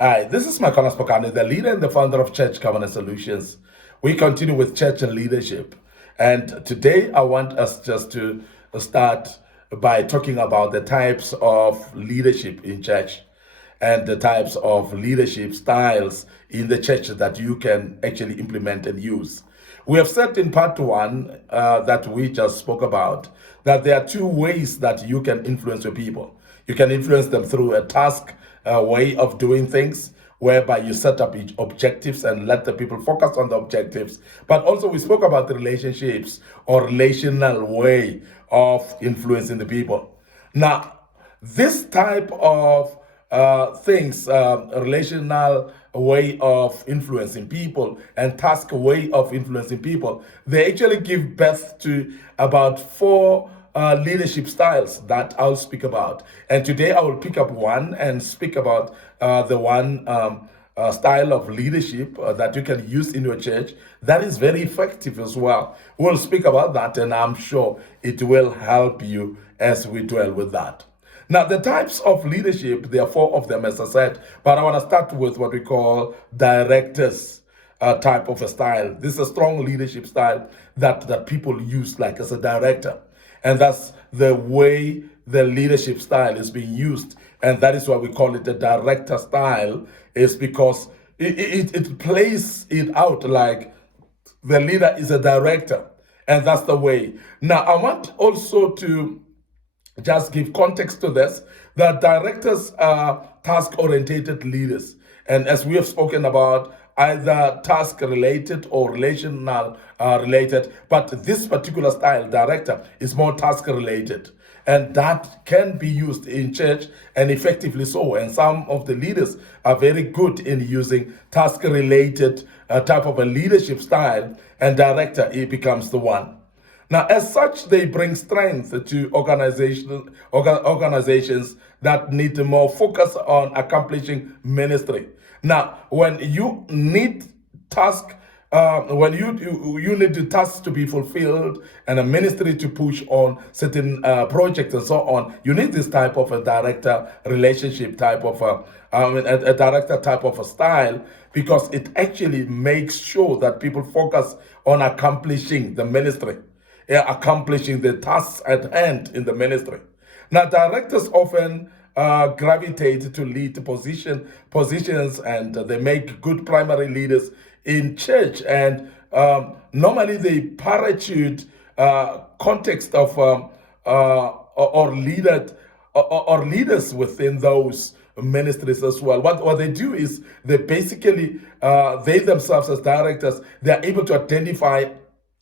Hi, this is Micornus, Phokane, the leader and the founder of Church Covenant Solutions. We continue with church and leadership. And today I want us just to start by talking about the types of leadership in church and the types of leadership styles in the church that you can actually implement and use. We have said in part one that we just spoke about that there are two ways that you can influence your people. You can influence them through a task way of doing things, whereby you set up each objectives and let the people focus on the objectives. But also we spoke about the relationships or relational way of influencing the people. Now, this type of things, relational way of influencing people and task way of influencing people, they actually give birth to about four leadership styles that I'll speak about. And today I will pick up one and speak about the one style of leadership that you can use in your church that is very effective as well. We'll speak about that, and I'm sure it will help you as we dwell with that. Now, the types of leadership, there are four of them, as I said, but I want to start with what we call directors type of a style. This is a strong leadership style that people use, like as a director. And that's the way the leadership style is being used. And that is why we call it a director style, is because it plays it out like the leader is a director. And that's the way. Now, I want also to just give context to this, that directors are task-oriented leaders. And as we have spoken about, either task-related or relational related, but this particular style, director, is more task-related. And that can be used in church, and effectively so. And some of the leaders are very good in using task-related type of a leadership style, and director, it becomes the one. Now, as such, they bring strength to organizations that need more focus on accomplishing ministry. Now, when you need task, when you need the tasks to be fulfilled and a ministry to push on certain projects and so on, you need this type of a director relationship type of a director type of a style, because it actually makes sure that people focus on accomplishing the ministry, accomplishing the tasks at hand in the ministry. Now, directors often gravitate to lead positions, and they make good primary leaders in church. And normally they parachute context of or leaders within those ministries as well. What they do is they basically they themselves as directors, they're able to identify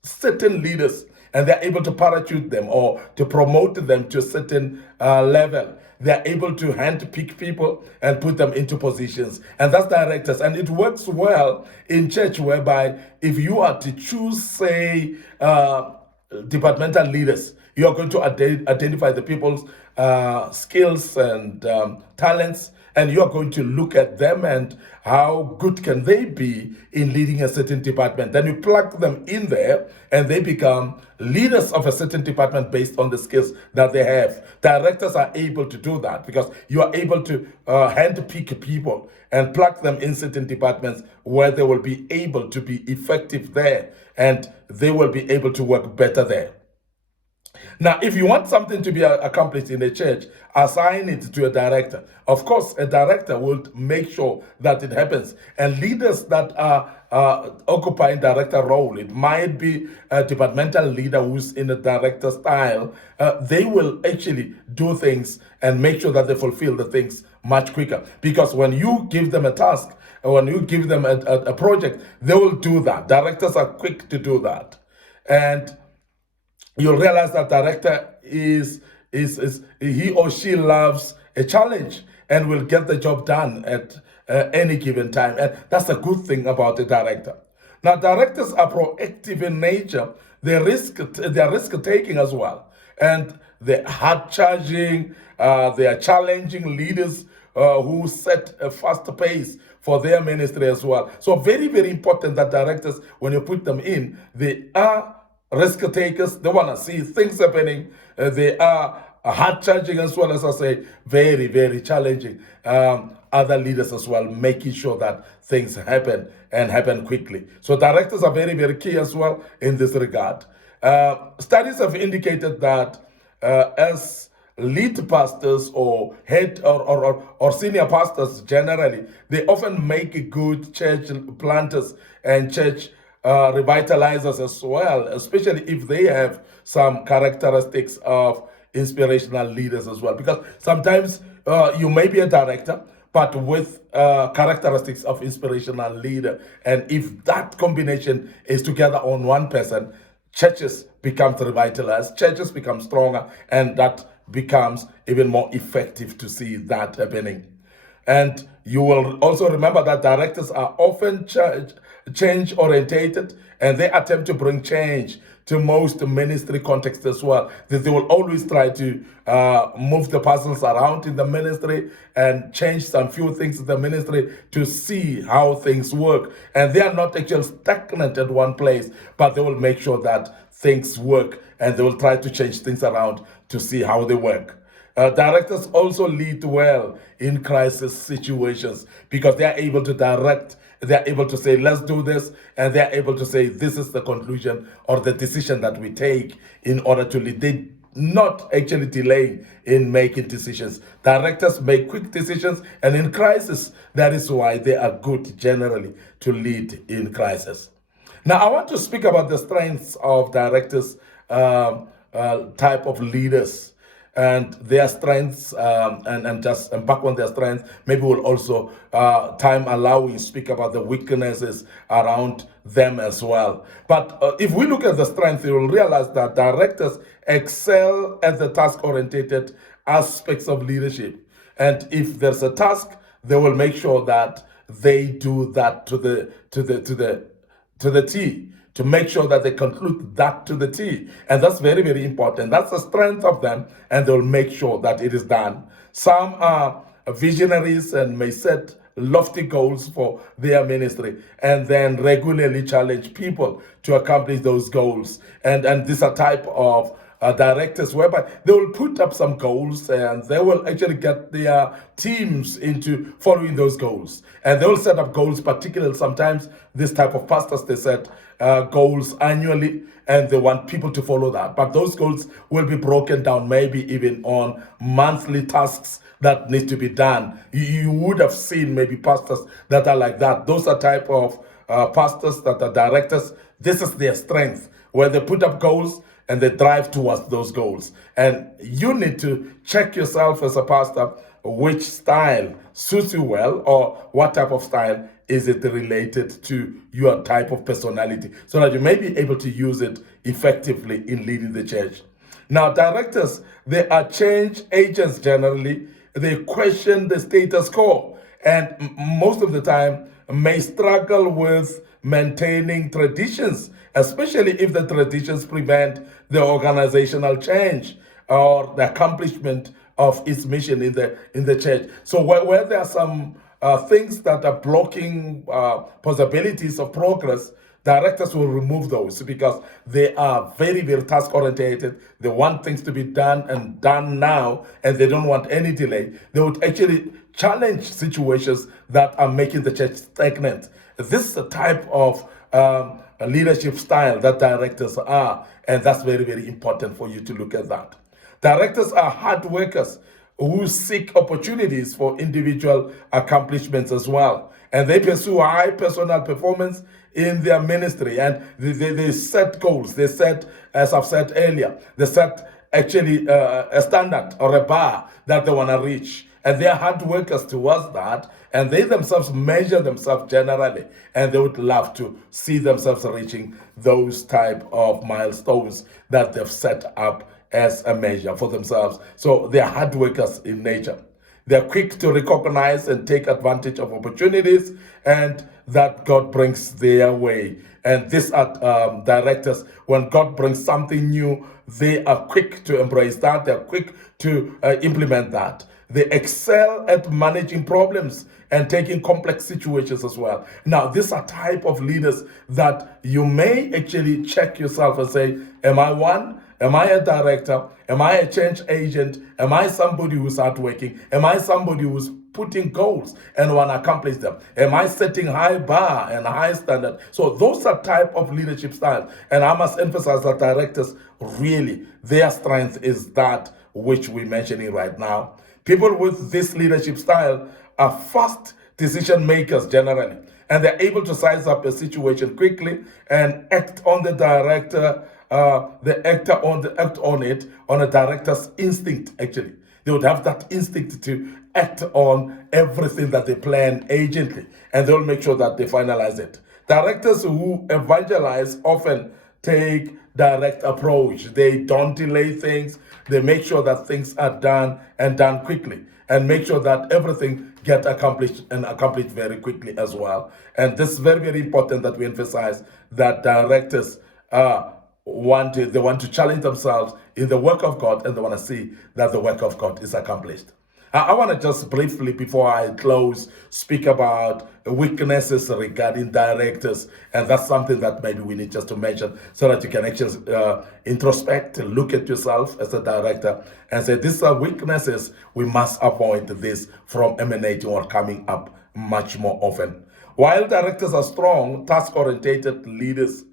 certain leaders, and they're able to parachute them or to promote them to a certain level. They're able to handpick people and put them into positions. And that's directors. And it works well in church, whereby if you are to choose, say, departmental leaders, you are going to identify the people's skills and talents, and you are going to look at them and how good can they be in leading a certain department. Then you plug them in there, and they become leaders of a certain department based on the skills that they have. Directors are able to do that because you are able to handpick people and plug them in certain departments where they will be able to be effective there, and they will be able to work better there. Now, if you want something to be accomplished in the church, assign it to a director. Of course, a director will make sure that it happens. And leaders that are occupying director role, it might be a departmental leader who's in a director style, they will actually do things and make sure that they fulfill the things much quicker. Because when you give them a task, when you give them a project, they will do that. Directors are quick to do that. And you'll realize that director is he or she loves a challenge and will get the job done at any given time. And that's a good thing about a director. Now, directors are proactive in nature. They're risk taking as well. And they're hard charging, they are challenging leaders who set a fast pace for their ministry as well. So very, very important that directors, when you put them in, they are risk takers. They want to see things happening. They are hard charging as well, as I say, very, very challenging. Other leaders as well, making sure that things happen and happen quickly. So directors are very, very key as well in this regard. Studies have indicated that as lead pastors or head or senior pastors generally, they often make good church planters and church revitalizers as well, especially if they have some characteristics of inspirational leaders as well. Because sometimes you may be a director, but with characteristics of inspirational leader. And if that combination is together on one person, churches become revitalized, churches become stronger, and that becomes even more effective to see that happening. And you will also remember that directors are often change orientated, and they attempt to bring change to most ministry contexts as well. That they will always try to move the puzzles around in the ministry and change some few things in the ministry to see how things work. And they are not actually stagnant at one place, but they will make sure that things work, and they will try to change things around to see how they work. Directors also lead well in crisis situations because they are able to direct, they are able to say, let's do this, and they are able to say, this is the conclusion or the decision that we take in order to lead. They not actually delaying in making decisions. Directors make quick decisions, and in crisis, that is why they are good generally to lead in crisis. Now, I want to speak about the strengths of directors, type of leaders, and their strengths, and just back on their strengths. Maybe we'll also, time allowing, speak about the weaknesses around them as well. But if we look at the strengths, you will realize that directors excel at the task-oriented aspects of leadership. And if there's a task, they will make sure that they do that to the T, to make sure that they conclude that to the T. And that's very, very important. That's the strength of them, and they'll make sure that it is done. Some are visionaries and may set lofty goals for their ministry and then regularly challenge people to accomplish those goals. And these are type of directors whereby they will put up some goals and they will actually get their teams into following those goals, and they will set up goals. Particularly sometimes this type of pastors, they set goals annually and they want people to follow that, but those goals will be broken down maybe even on monthly tasks that need to be done. You would have seen maybe pastors that are like that. Those are type of pastors that are directors. This is their strength, where they put up goals and they drive towards those goals. And you need to check yourself as a pastor, which style suits you well, or what type of style is it related to your type of personality, so that you may be able to use it effectively in leading the church. Now, directors, they are change agents generally. They question the status quo, and most of the time may struggle with maintaining traditions, especially if the traditions prevent the organizational change or the accomplishment of its mission in the church. So where there are some things that are blocking possibilities of progress, directors will remove those because they are very, very task oriented. They want things to be done and done now, and they don't want any delay. They would actually challenge situations that are making the church stagnant. This is the type of leadership style that directors are, and that's very, very important for you to look at that. Directors are hard workers who seek opportunities for individual accomplishments as well. And they pursue high personal performance in their ministry, and they set goals. They set, as I've said earlier, they set actually a standard or a bar that they want to reach. And they are hard workers towards that, and they themselves measure themselves generally, and they would love to see themselves reaching those type of milestones that they've set up as a measure for themselves. So they are hard workers in nature. They're quick to recognize and take advantage of opportunities and that God brings their way. And these are directors. When God brings something new, they are quick to embrace that. They're quick to implement that. They excel at managing problems and taking complex situations as well. Now, these are type of leaders that you may actually check yourself and say, am I one? Am I a director? Am I a change agent? Am I somebody who's hardworking? Am I somebody who's putting goals and want to accomplish them? Am I setting high bar and high standard? So those are type of leadership styles. And I must emphasize that directors, really, their strength is that which we're mentioning right now. People with this leadership style are fast decision makers generally, and they're able to size up a situation quickly and act on the director, act on it on a director's instinct. Actually, they would have that instinct to act on everything that they plan agently, and they'll make sure that they finalize it. Directors who evangelize often take direct approach. They don't delay things. They make sure that things are done and done quickly, and make sure that everything get accomplished and accomplished very quickly as well. And this is very, very important that we emphasize that directors want to challenge themselves in the work of God, and they want to see that the work of God is accomplished. I want to just briefly, before I close, speak about weaknesses regarding directors. And that's something that maybe we need just to mention so that you can actually introspect, look at yourself as a director and say, these are weaknesses. We must avoid this from emanating or coming up much more often. While directors are strong, task-oriented leaders,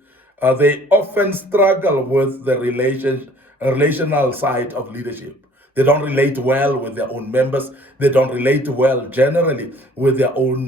they often struggle with the relational side of leadership. They don't relate well with their own members. They don't relate well generally with their own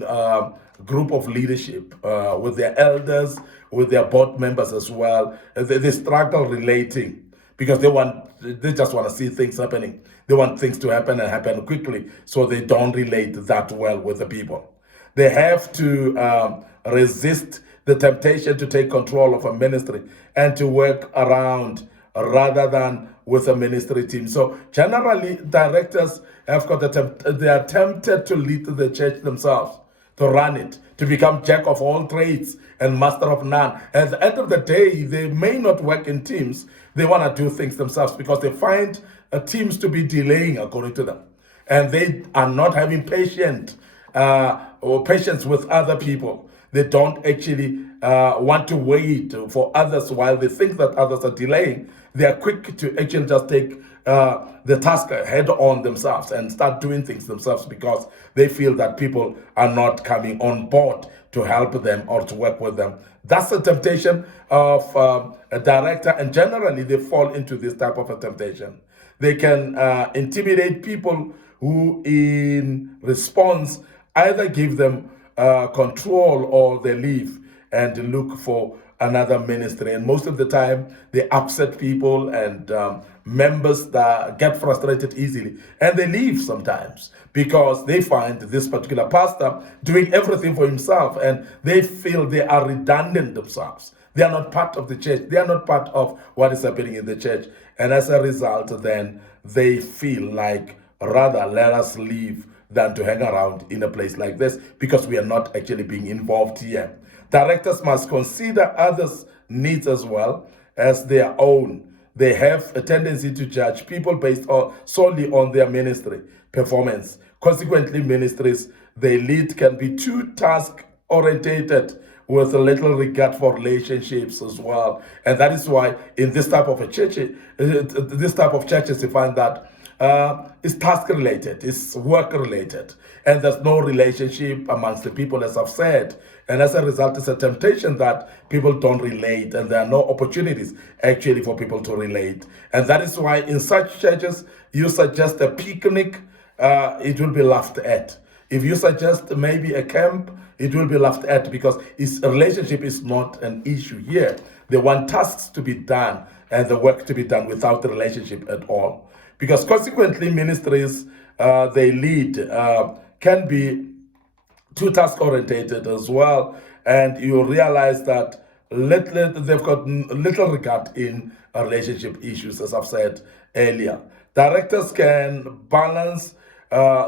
group of leadership, with their elders, with their board members as well. They struggle relating because they just want to see things happening. They want things to happen and happen quickly, so they don't relate that well with the people. They have to resist the temptation to take control of a ministry and to work around rather than with a ministry team. So generally, directors have got they are tempted to lead the church themselves, to run it, to become jack of all trades and master of none. At the end of the day, they may not work in teams. They want to do things themselves because they find teams to be delaying according to them. And they are not having patience with other people. They don't actually want to wait for others while they think that others are delaying. They are quick to actually just take the task head on themselves and start doing things themselves because they feel that people are not coming on board to help them or to work with them. That's the temptation of a director, and generally they fall into this type of a temptation. They can intimidate people who, in response, either give them control or they leave and look for another ministry. And most of the time, they upset people and members that get frustrated easily. And they leave sometimes because they find this particular pastor doing everything for himself and they feel they are redundant themselves. They are not part of the church. They are not part of what is happening in the church. And as a result, then they feel like, rather, let us leave than to hang around in a place like this because we are not actually being involved here. Directors must consider others' needs as well as their own. They have a tendency to judge people based solely on their ministry performance. Consequently, ministries they lead can be too task-orientated with a little regard for relationships as well. And that is why in this type of churches, you find that it's task related, it's work related, and there's no relationship amongst the people, as I've said. And as a result, it's a temptation that people don't relate, and there are no opportunities actually for people to relate. And that is why in such churches, you suggest a picnic, it will be laughed at. If you suggest maybe a camp, it will be laughed at because a relationship is not an issue here. They want tasks to be done and the work to be done without the relationship at all. Because consequently, ministries they lead can be too task-orientated as well, and you realize that they've got little regard in relationship issues, as I've said earlier. Directors can balance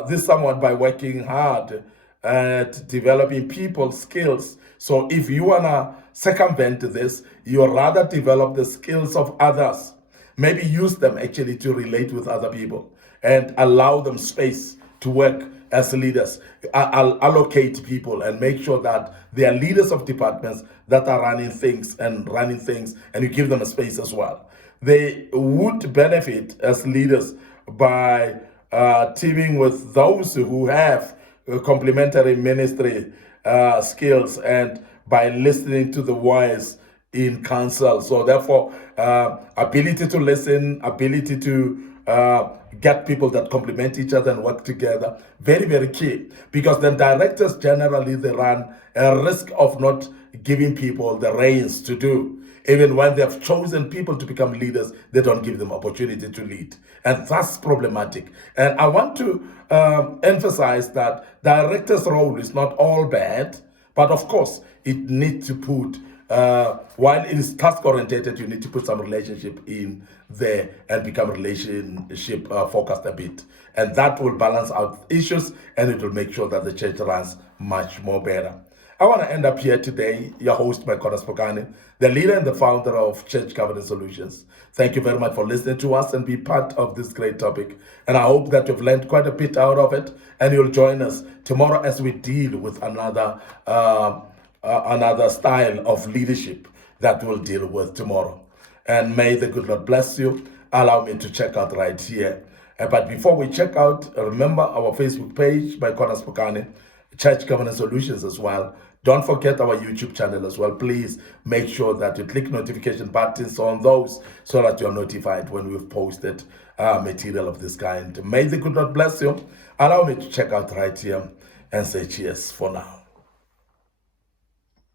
this somewhat by working hard at developing people skills. So if you wanna circumvent this, you rather develop the skills of others. Maybe use them actually to relate with other people and allow them space to work as leaders. Allocate people and make sure that they are leaders of departments that are running things, and you give them a space as well. they would benefit as leaders by teaming with those who have complementary ministry skills and by listening to the wise in council. So therefore, ability to listen, ability to get people that complement each other and work together, very, very key. Because then directors generally, they run a risk of not giving people the reins to do. Even when they have chosen people to become leaders, they don't give them opportunity to lead. And that's problematic. And I want to emphasize that director's role is not all bad, but of course, it needs to put, while it is task oriented, you need to put some relationship in there and become relationship focused a bit. And that will balance out issues and it will make sure that the church runs much more better. I want to end up here today, your host, Micornus, Phokane, the leader and the founder of Church Governance Solutions. Thank you very much for listening to us and be part of this great topic. And I hope that you've learned quite a bit out of it, and you'll join us tomorrow as we deal with another style of leadership that we'll deal with tomorrow. And may the good Lord bless you. Allow me to check out right here. But before we check out, remember our Facebook page, Micornus, Phokane, Church Governance Solutions as well. Don't forget our YouTube channel as well. Please make sure that you click notification buttons on those so that you're notified when we've posted material of this kind. May the good Lord bless you. Allow me to check out right here and say cheers for now.